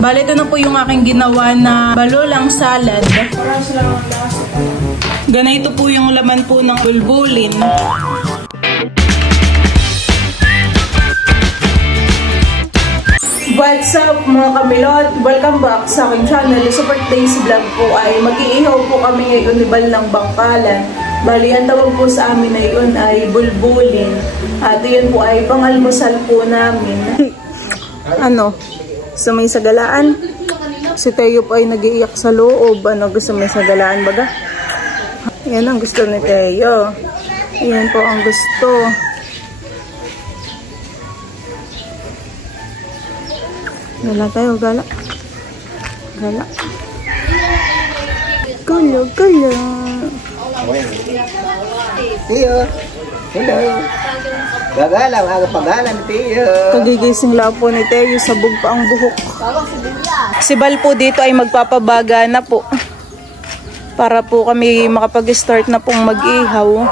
Bale, ito na po yung aking ginawa na balolang salad. Ganito po yung laman po ng bulbulin. What's up mga kamilot? Welcome back sa aking channel. Super Today's Vlog po ay mag-iihaw po kami ngayon ni Bal ng bangkalan. Bali, ang tawag po sa amin na yun ay bulbulin. At yun po ay pang-almusal po namin. Ano? Gusto may sagalaan? Si Teo po ay nag-iiyak sa loob. Ano? Gusto may sagalaan baga? Yan ang gusto ni Teo. Yan po ang gusto. Gala tayo, gala. Gala. Gala, gala. Tiyo. Hello. Gagala, aga pagala ni Tiyo. Kagigising lang po ni Teo, sabog pa ang buhok. Si Bal po dito ay magpapabaga na po. Para po kami makapag-start na pong mag-ihaw.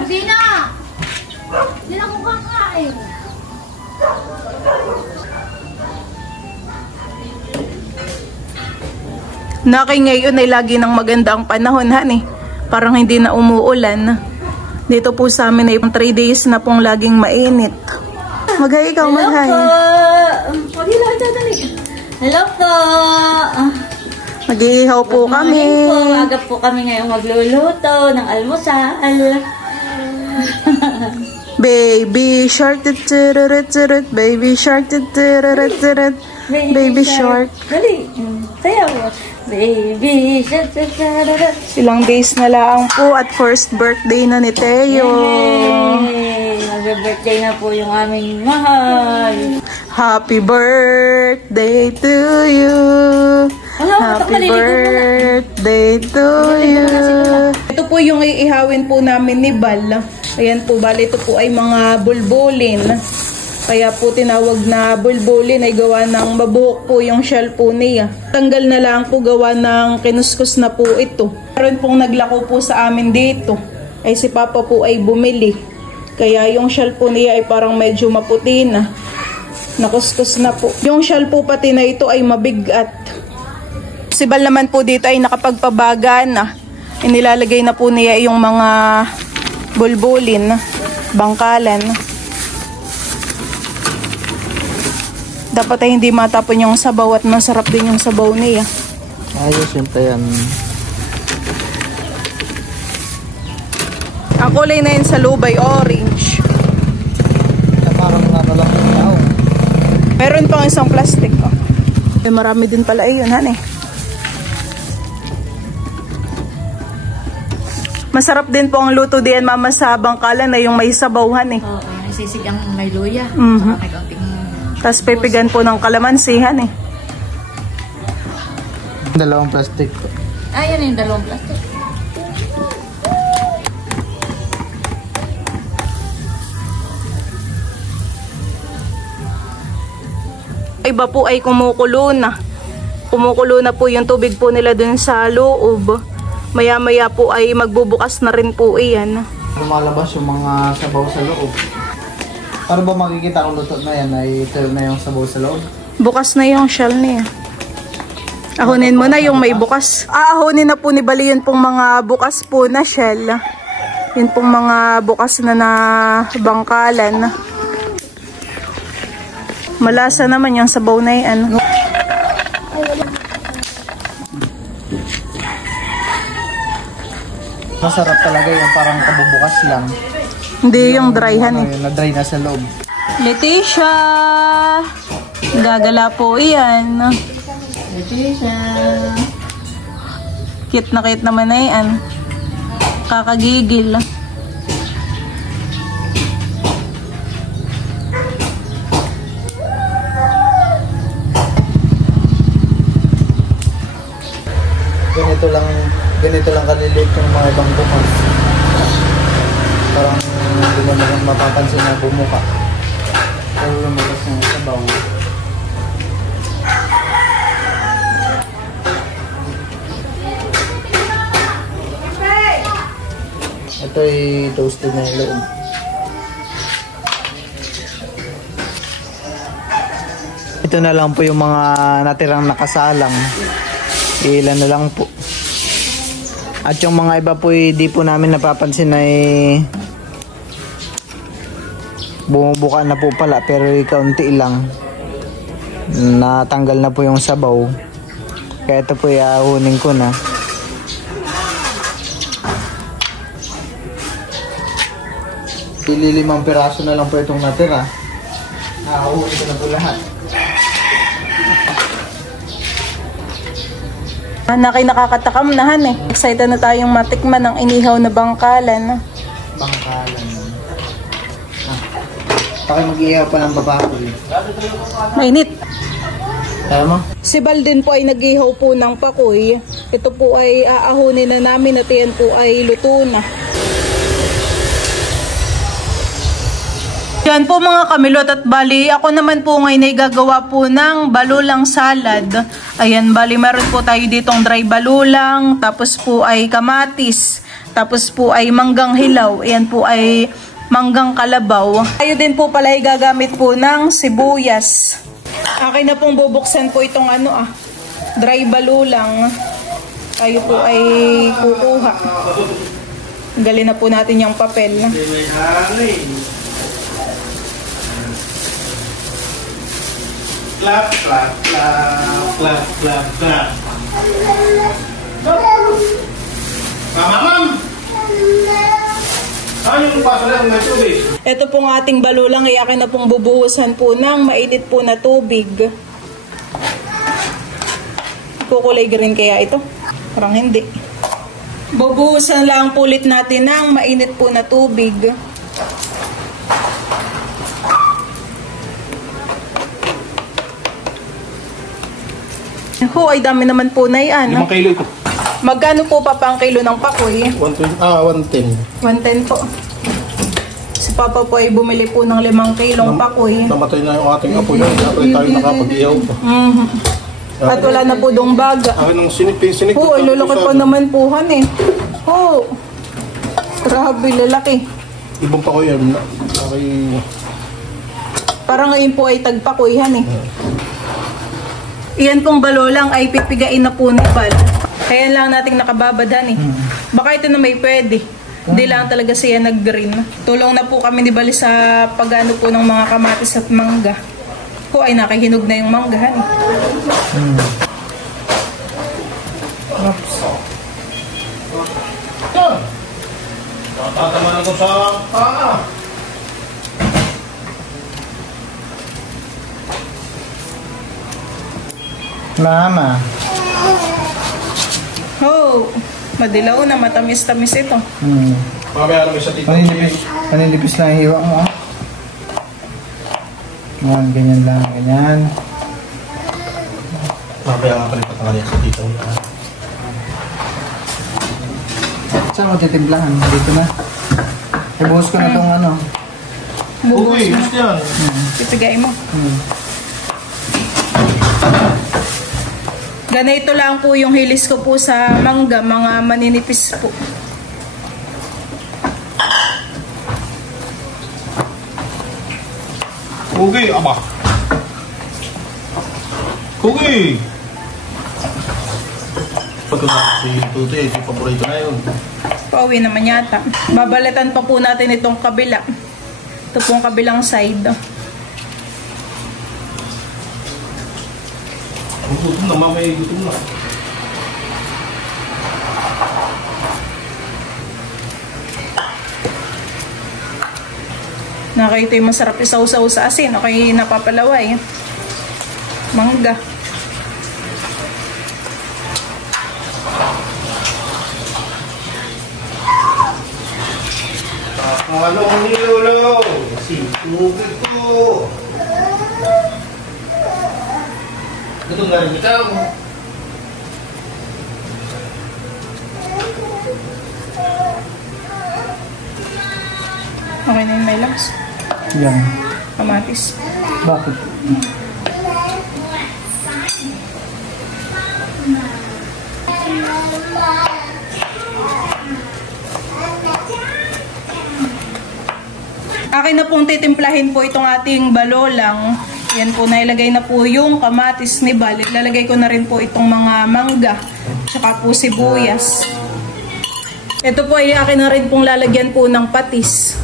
Hindi na! Hindi na ko kakain. Nakay ngayon ay lagi ng maganda ang panahon, honey. Parang hindi na umuulan. Dito po sa amin ay 3 days na pong laging mainit. Maghay ikaw, maghay. Hello po! Mag-iihaw po kami. Aga po kami ngayon magluluto ng almusal. Baby shark, baby shark, baby shark. Dali, sayaw mo. Baby shark. Ilang days na lang po at first birthday na ni Teo. Mag-birthday na po yung aming mahal. Happy birthday to you. Happy birthday to you. Ito po yung iihawin po namin ni Bal. Ayan po, bali ito po ay mga bulbulin. Kaya po tinawag na bulbulin ay gawa ng mabuhok po yung shell po niya. Tanggal na lang po gawa ng kinuskus na po ito. Meron pong naglako po sa amin dito. Ay si Papa po ay bumili. Kaya yung shell po niya ay parang medyo maputi na. Nakuskus na po. Yung shell po pati na ito ay mabigat. Si Bal naman po dito ay nakapagpabaga na. Inilalagay na po niya yung mga bulbulin, bangkalan. Dapat ay hindi matapon yung sabaw at masarap din yung sabaw niya. Ayos yun tayo. Ang kulay na yun sa lubay, orange. Parang ano lang yung tao. Meron pang isang plastic. Oh. Marami din pala yun, honey. Masarap din po ang luto diyan, mama, sa bangkalan na yung may sabawhan eh. Oo, yung sisig ang may luya. Tapos pipigan po ng kalamansihan eh. Dalawang plastic. Ayan yung dalawang plastic. Iba po ay kumukulo na. Kumukulo na po yung tubig po nila dun sa loob. Maya-maya po ay magbubukas na rin po iyan. Lumalabas yung mga sabaw sa loob. Para ba makikita kung luto na yan ay ito na yung sabaw sa loob? Bukas na yung shell niya. Ahonin mo na yung may bukas. Ahonin na po ni Bali yun pong mga bukas po na shell. Yun pong mga bukas na bangkalan. Malasa naman yung sabaw na yan. Masarap talaga yung parang kabubukas lang. Hindi yung dryhan eh. Na-dry na sa loob. Leticia! Gagala po iyan. Leticia! Cute na cute naman na yan. Kakagigil. Ganito lang kaliliit yung mga ibang bukas. Parang hindi mo naman mapapansin na bumuka. Pero lumabas yung sabaw. Ito ay toasted na yung loob. ito na lang po yung mga natirang nakasalang. Ilan na lang po. At yung mga iba po di po namin napapansin ay bumubuka na po pala, pero kaunti lang. Natanggal na po yung sabaw. Kaya ito po iahunin ko na. Limang piraso na lang po itong natira. Nahuhuli ko na po lahat. Nakakatakam na han eh. Excited na tayong matikman ng inihaw na bangkalan. Bangkalan. Bakit mag-ihaw pa ng babakoy? Mainit. Kaya mo? Si Bal din po ay nag-ihaw po ng pakoy. Ito po ay aahunin na namin at yan po ay luto na. Yan po mga kamilot at bali, ako naman po ngayon ay gagawa po ng balulang salad. Ayan, bali meron po tayo ditong dry balulang, tapos po ay kamatis, tapos po ay manggang hilaw, ayan po ay manggang kalabaw. Tayo din po pala ay gagamit po ng sibuyas. Akin na pong bubuksan po itong dry balulang. Tayo po ay kukuha. Galin na po natin yung papel. Clap, clap, clap, clap, clap, clap. Ma'am! Ano yung paso lang ng tubig? Ito pong ating balulang, akin na pong bubuhusan po ng mainit po na tubig. Kukulay green kaya ito? Parang hindi. Bubuhusan lang po ulit natin ng mainit po na tubig. Ho, ay dami naman po na yan. 5 kilo ito. Magkano po pa pang kilo ng pakoy? 110. 110 po. Si Papa po ay bumili po ng 5 kilong pakoy. Namatay na yung ating apo yun. Dapat tayo nakapag-ihaw pa. At wala na po dong baga. Akin ang sinik. Ho, ay lalaki pa naman po han eh. Ho. Grabe, lalaki. Ibang pa ko yan. Parang ngayon po ay tagpakoy han eh. Iyan pong balolang ay pipigain na po ni Bal. Kaya lang nating nakababadhan eh. Baka ito na may pwede. Hindi lang talaga siya nag-green. Tulong na po kami ni Bal sa pagano po ng mga kamatis at mangga. Ko ay nakahinog na yung manggahan eh. Oops. Tatataman ako sa paa. Mama. Oh, madilaw na, matamis-tamis ito. Mamaya namin sa tito. Paninipis lang yung hiwa mo. Ganyan lang, ganyan. Mamaya nga palipat ang kanya sa tito. Saan mo titimplahan? Dito na. Ibuhos ko na itong Uy, gusto yan. Pipigay mo. Ganito lang po yung hilis ko po sa mangga, mga maninipis po. Kugi, aba. Kugi! Pagka si Tuti, yung paborito na yun. Pauwi naman yata. Babalatan pa po natin itong kabila. Ito pong kabilang side. Gutom na, mamaya gutom na. Nakita yung masarap isaw-saw sa asin. Okay, napapalaway. Mangga. Anong nilolo? Si tubig ko. Gutom na rin ikaw. Okay na yung may lamas. Yan. Kamatis. Bakit? Akin na pong titimplahin po itong ating balolang. Yan po, nailagay na po yung kamatis ni Bal. Ilalagay ko na rin po itong mga mangga. Tsaka po sibuyas. Ito po ay akin na rin pong lalagyan po ng patis.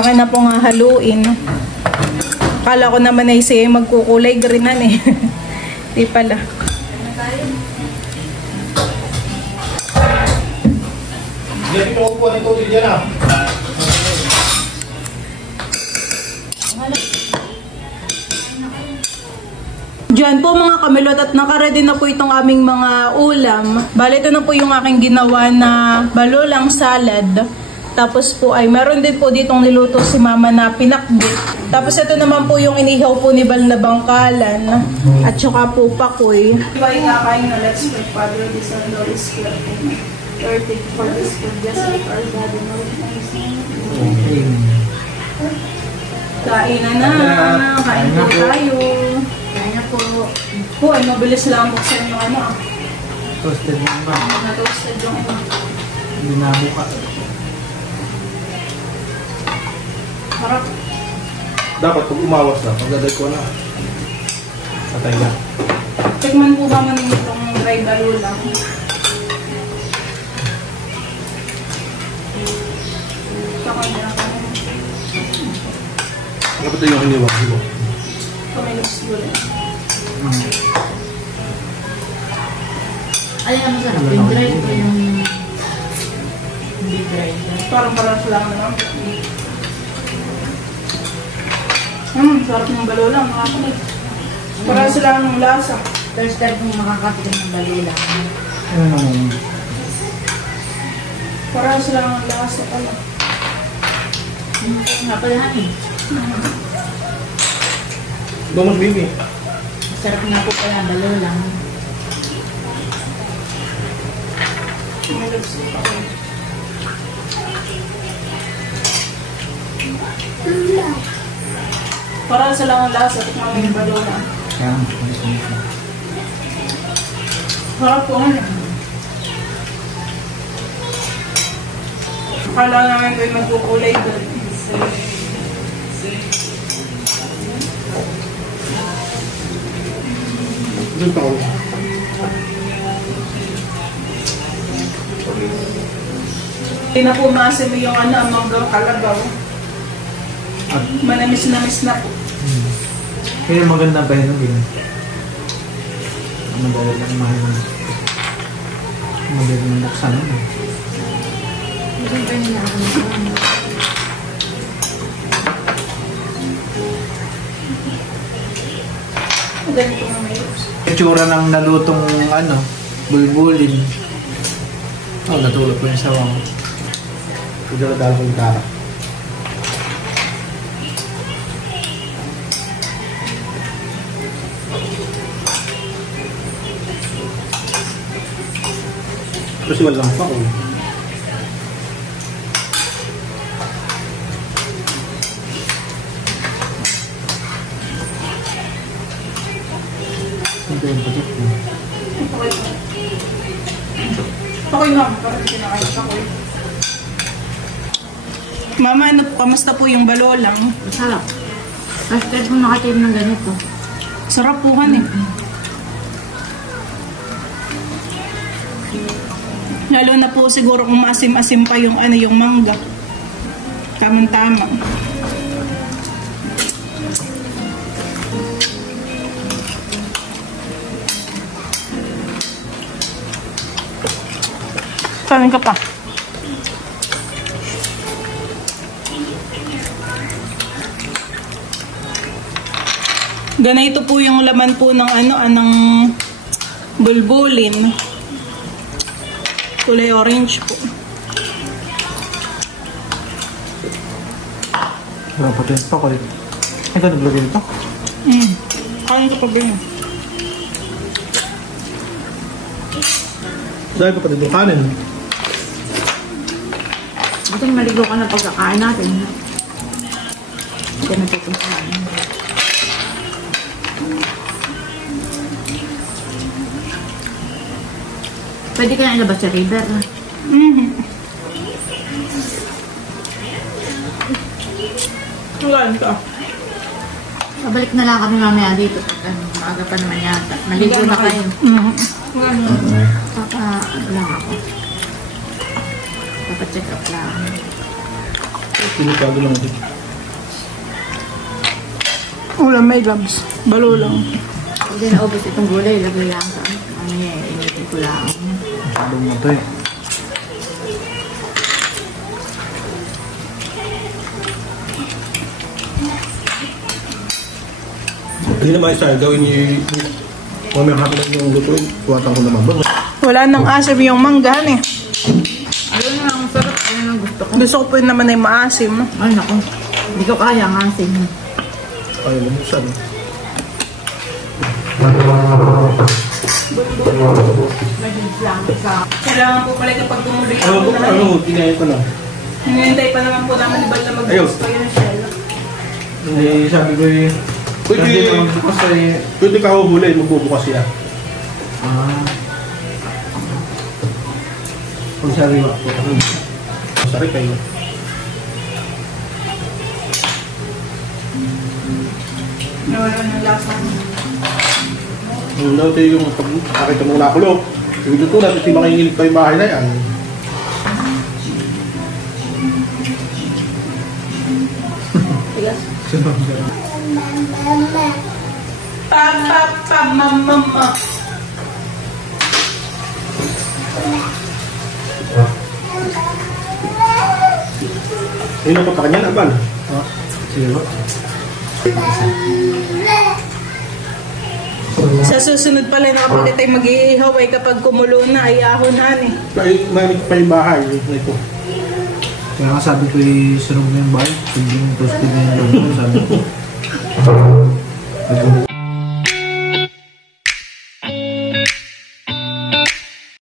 Akin na pong haluin. Akala ko naman ay siya magkukulay greenan eh. Di pala. Diyan ito po nito diyan ah. Diyan po mga kamilot at nakaready na po itong aming mga ulam. Bale, ito na po yung aking ginawa na balolang salad. Tapos po ay meron din po ditong niluto si mama na pinakbit. Tapos ito naman po yung inihaw po ni Bal na bangkalan. At saka po pakoy. Diba yung kakain na let's pray, Father, the Son, the Holy Spirit. Lord, thank you for this food. Just like our God and Lord, kain na. Kain po tayo. Kaya na po. Po, ay mabilis lang buksan yung ano ah. Toasted na ba? Na-toasted yung ano. Hindi na buka. Harap. Dapat pag umawas na, pagdaday ko na. Patay na. Tikman po ba man itong dry balolang? Dapat yung hiniwag ko. Kumilos yun. Ay, ano sa yung dry ko yung hindi dry. Parang lang naman. Sarap ng balolang. Makakamit. Parang sila ng lasa. First time kong makakatikin ng balila. Ano naman? Parang sila ng lasa pala. Nga pala eh. Bamos baby. Masarap nga po pala ang balolang. Kumilos pa ko. Parang sila ng lasa. Tikman mo yung balolang. Yan. Harap po nga. Akala namin ko yung magkukulay doon. Doon pa ako. Hindi na po maasim yung ano, manggang kalabaw. Manamis-namis na po. Kaya maganda ba yun? Ano ba yun? Madali ng buksan. Maganda yung nakakalimutan. Ganito na mayroon. Itsura ng nalutong ano, bulbulin. Oh, natulog ko yung sawang. Kaya dahil ko yung kara. Kasi walang pa ko. Ito yung putik ko. Okay na, parang kinakain ako. Mama, ano, kamusta po yung balolang? Masarap. First time kong nakatikim ng ganito. Sarap po kan eh. Lalo na po siguro kung maasim-asim pa yung ano, yung mangga. Tamang-tama. Kanin ka pa. Ganito po yung laman po ng ano, anong bulbulin. Kulay orange po. Wala pa ito pa ko. Ito naglagay dito. Kanin ka pa ba yun? Dahil pa pati kanin. Ito maligo ka na pagkakain natin. Hindi ka natutumpahan. Pwede ka na ilabas sa river. Saan ka? Pabalik na lang kami mamaya dito. Maaga pa naman yata. Maligo na kayo. Saka, lang ako. Papacheck up lang. Pinipado lang dito. Ulam may gloves. Balo lang. Hindi naubos itong gulay. Lagay lang sa mamaya. Initin ko lang. Masyadong mo to eh. Hindi naman isa, gawin niyo mamaya hapon yung lutuin. Tuwatan ko naman ba? Wala nang asim yung manggan eh. Ayun na, ang sarap. Ayun ang gusto ko. Gusto ko po naman ay maasim. Ay, naku. Hindi ko kaya ang asin. Ayaw lang saan. Kailangan po pala kapag tumuloy tinayin ko na. Hinihintay pa naman po naman ni Bal na mag-post pa yung shell. Hindi, sabi ko eh. Pwede ka huhuli, magbubukas siya. Kung sariwa po. Sari kayo. Nawala ng lasa. Yung dati yung pag nakita mo nakulog, yung tutunan, hindi makinginig pa yung bahay na yan. Mama. Ayun ang patakan yan, Abal. Sige ba? Sa susunod pala na kapag tayo mag-iihaw ay kapag kumulo na ay ahonan eh. Makinig pa yung bahay. Ito. Kaya nga sabi ko sunog na yung bahay. Hindi yung toasted na yung lolo. Sabi ko.